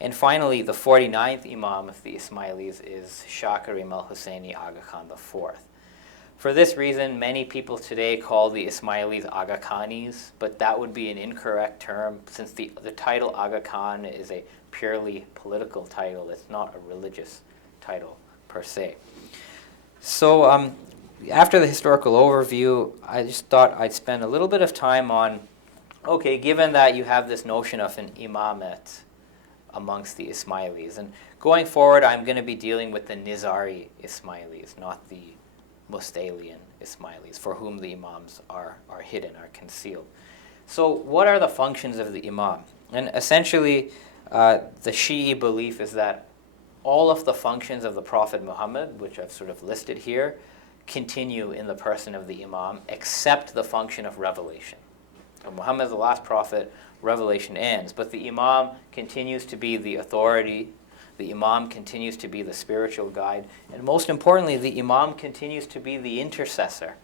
And finally, the 49th Imam of the Ismailis is Shah Karim al-Husseini Aga Khan IV. For this reason, many people today call the Ismailis Aga Khanis, but that would be an incorrect term since the title Aga Khan is a purely political title. It's not a religious title per se. So after the historical overview, I just thought I'd spend a little bit of time on, okay, given that you have this notion of an imamat amongst the Ismailis, and going forward I'm going to be dealing with the Nizari Ismailis, not the Mustalian Ismailis, for whom the imams are hidden, are concealed. So what are the functions of the imam? And essentially, the Shi'i belief is that all of the functions of the Prophet Muhammad, which I've sort of listed here, continue in the person of the imam, except the function of revelation. So Muhammad is the last prophet, revelation ends, but the imam continues to be the authority. The imam continues to be the spiritual guide. And most importantly, the imam continues to be the intercessor.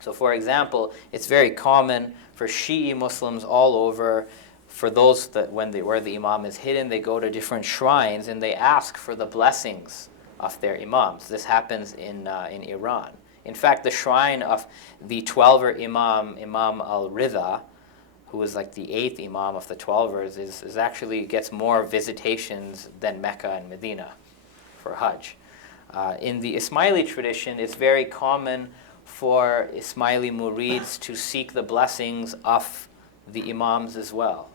So for example, it's very common for Shi'i Muslims all over, for those that where the imam is hidden, they go to different shrines and they ask for the blessings of their imams. This happens in Iran. In fact, the shrine of the 12er imam, Imam al-Ridha, who is like the 8th imam of the 12ers, is actually gets more visitations than Mecca and Medina for Hajj. In the Ismaili tradition, it's very common for Ismaili murids to seek the blessings of the imams as well,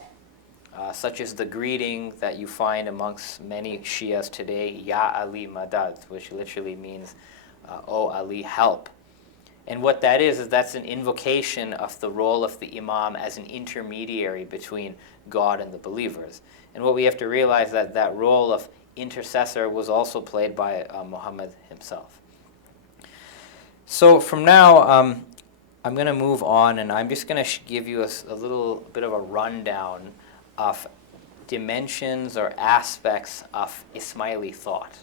such as the greeting that you find amongst many Shias today, Ya Ali Madad, which literally means, O Ali, help. And what that is that's an invocation of the role of the imam as an intermediary between God and the believers. And what we have to realize that that role of intercessor was also played by Muhammad himself. So from now, I'm going to move on, and I'm just going to give you a little bit of a rundown of dimensions or aspects of Ismaili thought.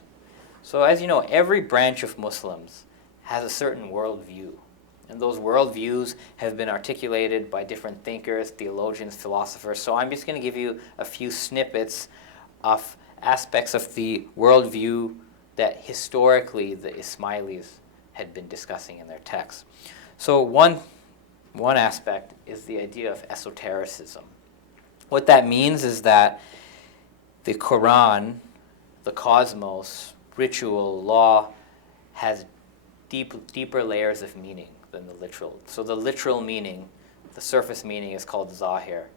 So as you know, every branch of Muslims has a certain worldview. And those worldviews have been articulated by different thinkers, theologians, philosophers. So I'm just going to give you a few snippets of aspects of the worldview that historically the Ismailis had been discussing in their texts. So one aspect is the idea of esotericism. What that means is that the Quran, the cosmos, ritual, law, has deeper layers of meaning than the literal. So the literal meaning, the surface meaning is called zahir,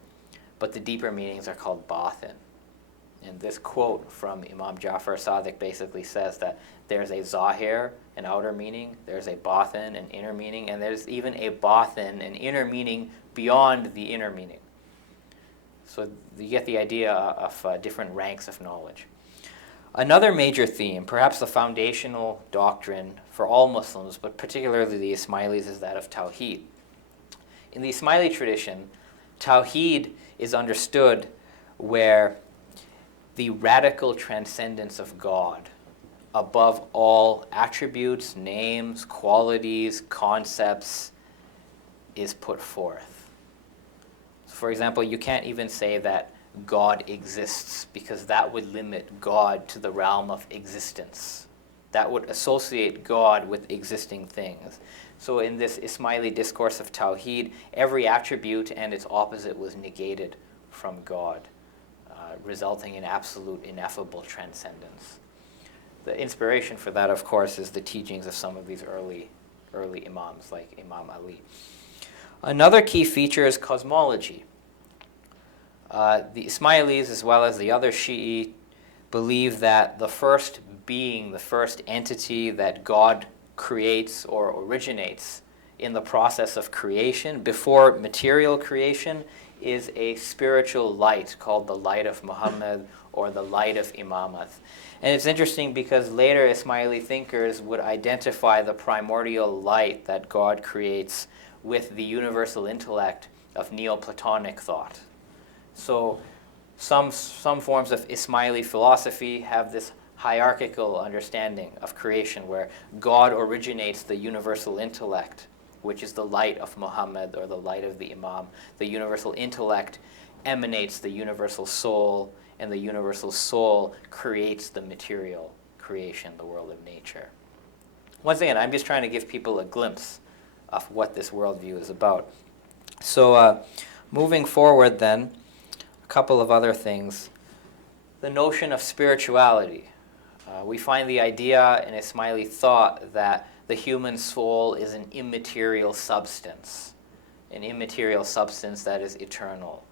but the deeper meanings are called batin. And this quote from Imam Jafar Sadiq basically says that there's a zahir, an outer meaning, there's a batin, an inner meaning, and there's even a batin, an inner meaning beyond the inner meaning. So you get the idea of different ranks of knowledge. Another major theme, perhaps the foundational doctrine for all Muslims, but particularly the Ismailis, is that of Tawhid. In the Ismaili tradition, Tawhid is understood where the radical transcendence of God above all attributes, names, qualities, concepts is put forth. So for example, you can't even say that God exists, because that would limit God to the realm of existence. That would associate God with existing things. So in this Ismaili discourse of Tawhid, every attribute and its opposite was negated from God, resulting in absolute ineffable transcendence. The inspiration for that, of course, is the teachings of some of these early imams, like Imam Ali. Another key feature is cosmology. The Ismailis, as well as the other Shi'i, believe that the first being, the first entity that God creates or originates in the process of creation, before material creation, is a spiritual light called the light of Muhammad or the light of Imamat. And it's interesting because later Ismaili thinkers would identify the primordial light that God creates with the universal intellect of Neoplatonic thought. So some forms of Ismaili philosophy have this hierarchical understanding of creation where God originates the universal intellect, which is the light of Muhammad or the light of the Imam. The universal intellect emanates the universal soul, and the universal soul creates the material creation, the world of nature. Once again, I'm just trying to give people a glimpse of what this worldview is about. So moving forward then, a couple of other things. The notion of spirituality. We find the idea in Ismaili thought that the human soul is an immaterial substance that is eternal.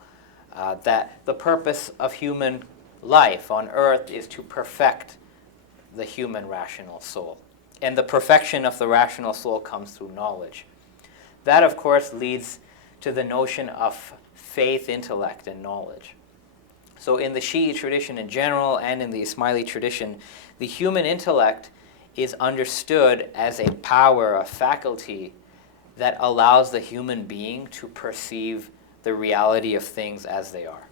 That the purpose of human life on earth is to perfect the human rational soul. And the perfection of the rational soul comes through knowledge. That, of course, leads to the notion of faith, intellect, and knowledge. So in the Shi'i tradition in general and in the Ismaili tradition, the human intellect is understood as a power, a faculty that allows the human being to perceive the reality of things as they are.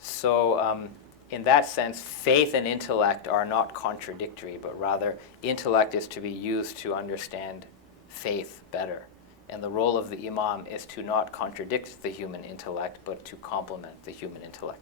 So in that sense, faith and intellect are not contradictory, but rather intellect is to be used to understand faith better. And the role of the Imam is to not contradict the human intellect, but to complement the human intellect.